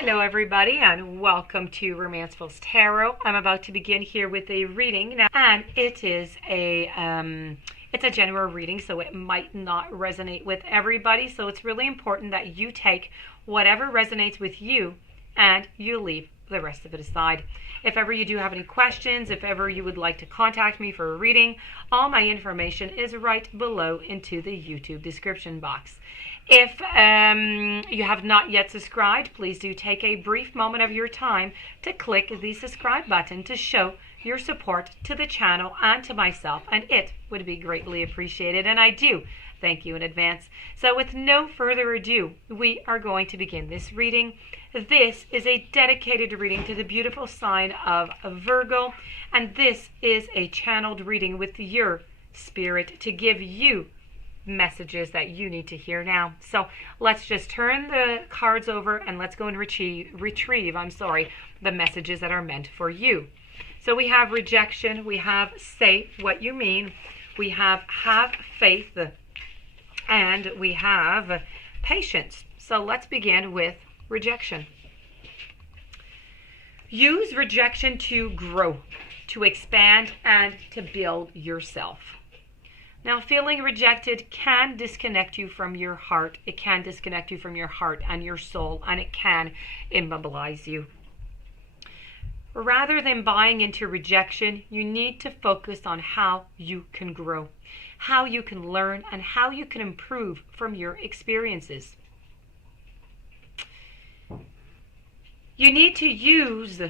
Hello, everybody, and welcome to Romanceful's Tarot. I'm about to begin here with a reading now, and it is it's a general reading, so it might not resonate with everybody. So it's really important that you take whatever resonates with you, and you leave the rest of it aside. If ever you do have any questions, if ever you would like to contact me for a reading, all my information is right below into the YouTube description box. If you have not yet subscribed, please do take a brief moment of your time to click the subscribe button to show your support to the channel and to myself, and it would be greatly appreciated, and I do thank you in advance. So with no further ado, we are going to begin this reading. This is a dedicated reading to the beautiful sign of Virgo, and this is a channeled reading with your spirit to give you messages that you need to hear now. So let's just turn the cards over and let's go and retrieve the messages that are meant for you. So we have rejection, we have say what you mean, we have faith, and we have patience. So let's begin with rejection. Use rejection to grow, to expand, and to build yourself. Now, feeling rejected can disconnect you from your heart. It can disconnect you from your heart and your soul, and it can immobilize you. Rather than buying into rejection, you need to focus on how you can grow, how you can learn, and how you can improve from your experiences. You need to use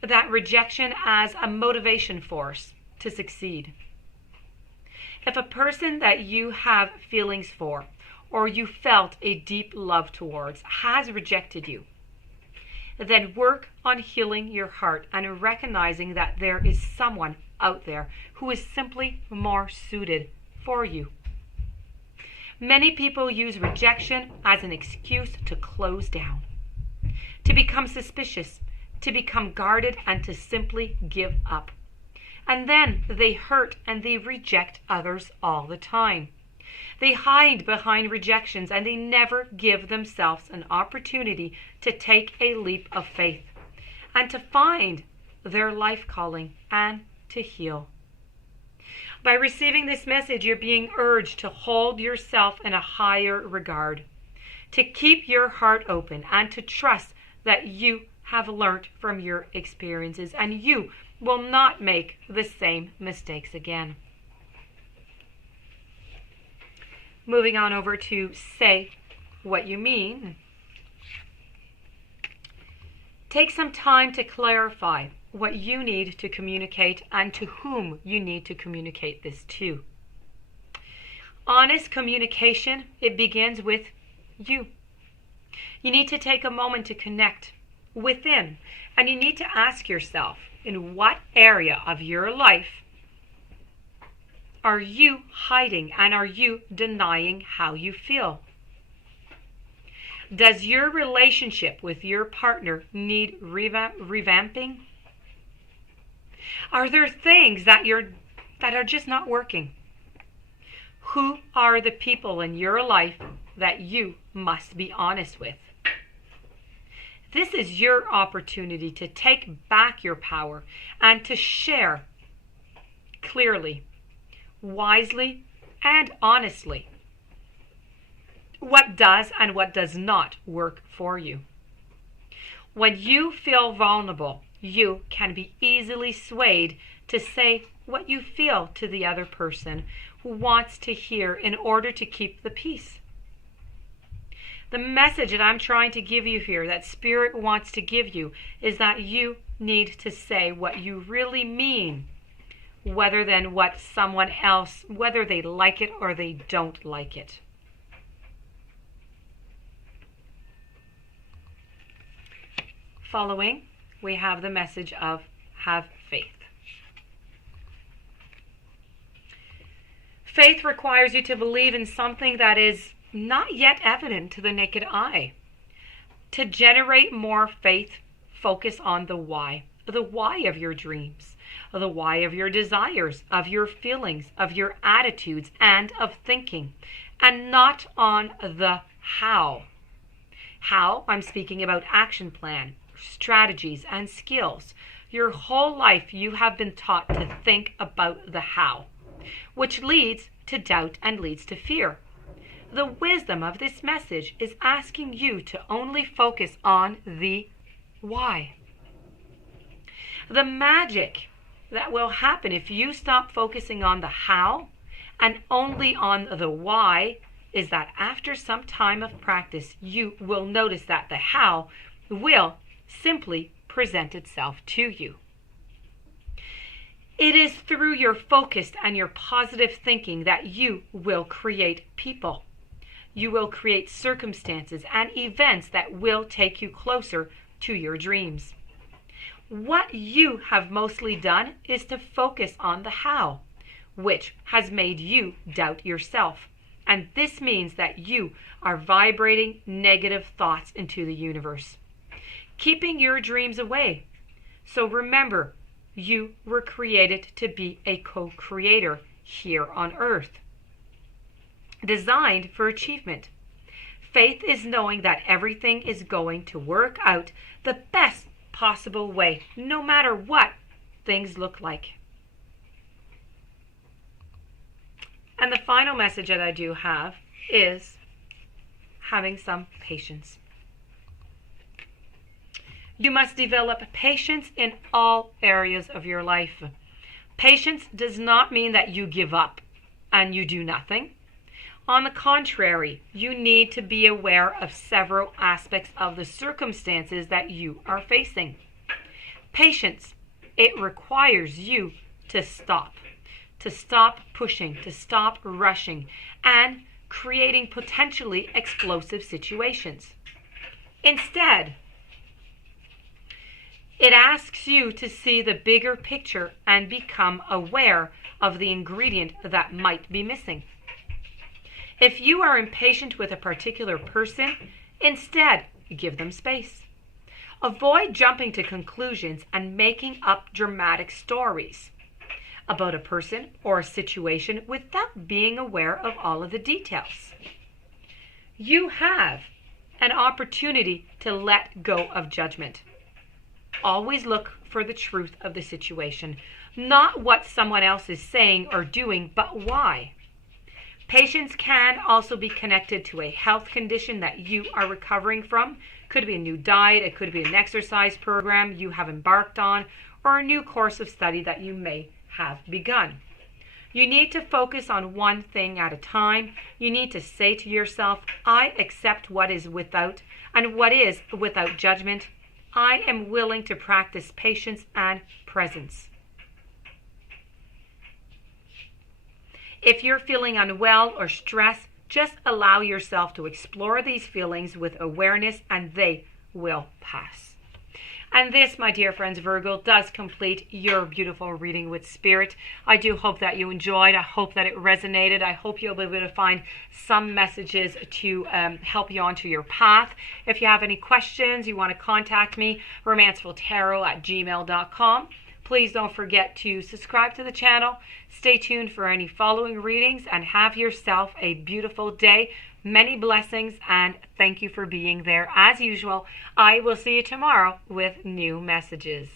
that rejection as a motivation force to succeed. If a person that you have feelings for or you felt a deep love towards has rejected you, then work on healing your heart and recognizing that there is someone out there who is simply more suited for you. Many people use rejection as an excuse to close down, to become suspicious, to become guarded, and to simply give up. And then they hurt and they reject others all the time. They hide behind rejections and they never give themselves an opportunity to take a leap of faith and to find their life calling and to heal. By receiving this message, you're being urged to hold yourself in a higher regard, to keep your heart open, and to trust that you have learned from your experiences and you will not make the same mistakes again. Moving on over to say what you mean. Take some time to clarify what you need to communicate and to whom you need to communicate this to. Honest communication, it begins with you. You need to take a moment to connect within, and you need to ask yourself, in what area of your life are you hiding and are you denying how you feel? Does your relationship with your partner need revamping? Are there things that are just not working? Who are the people in your life that you must be honest with? This is your opportunity to take back your power and to share clearly, wisely, and honestly what does and what does not work for you. When you feel vulnerable, you can be easily swayed to say what you feel to the other person who wants to hear in order to keep the peace. The message that I'm trying to give you here, that Spirit wants to give you, is that you need to say what you really mean, whether than what someone else, whether they like it or they don't like it. Following, we have the message of have faith. Faith requires you to believe in something that is not yet evident to the naked eye. To generate more faith, focus on the why of your dreams, the why of your desires, of your feelings, of your attitudes, and of thinking, and not on the how. How? I'm speaking about action plan, strategies, and skills. Your whole life you have been taught to think about the how, which leads to doubt and leads to fear. The wisdom of this message is asking you to only focus on the why. The magic that will happen if you stop focusing on the how and only on the why is that after some time of practice, you will notice that the how will simply present itself to you. It is through your focused and your positive thinking that you will create people. You will create circumstances and events that will take you closer to your dreams. What you have mostly done is to focus on the how, which has made you doubt yourself. And this means that you are vibrating negative thoughts into the universe, keeping your dreams away. So remember, you were created to be a co-creator here on earth, designed for achievement. Faith is knowing that everything is going to work out the best possible way, no matter what things look like. And the final message that I do have is having some patience. You must develop patience in all areas of your life. Patience does not mean that you give up and you do nothing. On the contrary, you need to be aware of several aspects of the circumstances that you are facing. Patience, it requires you to stop pushing, to stop rushing, and creating potentially explosive situations. Instead, it asks you to see the bigger picture and become aware of the ingredient that might be missing. If you are impatient with a particular person, instead give them space. Avoid jumping to conclusions and making up dramatic stories about a person or a situation without being aware of all of the details. You have an opportunity to let go of judgment. Always look for the truth of the situation, not what someone else is saying or doing, but why. Patience can also be connected to a health condition that you are recovering from. Could be a new diet, it could be an exercise program you have embarked on, or a new course of study that you may have begun. You need to focus on one thing at a time. You need to say to yourself, I accept what is without and what is without judgment. I am willing to practice patience and presence. If you're feeling unwell or stressed, just allow yourself to explore these feelings with awareness and they will pass. And this, my dear friends, Virgo, does complete your beautiful reading with Spirit. I do hope that you enjoyed. I hope that it resonated. I hope you'll be able to find some messages to help you onto your path. If you have any questions, you want to contact me, romancefultarot@gmail.com. Please don't forget to subscribe to the channel. Stay tuned for any following readings and have yourself a beautiful day. Many blessings and thank you for being there. As usual, I will see you tomorrow with new messages.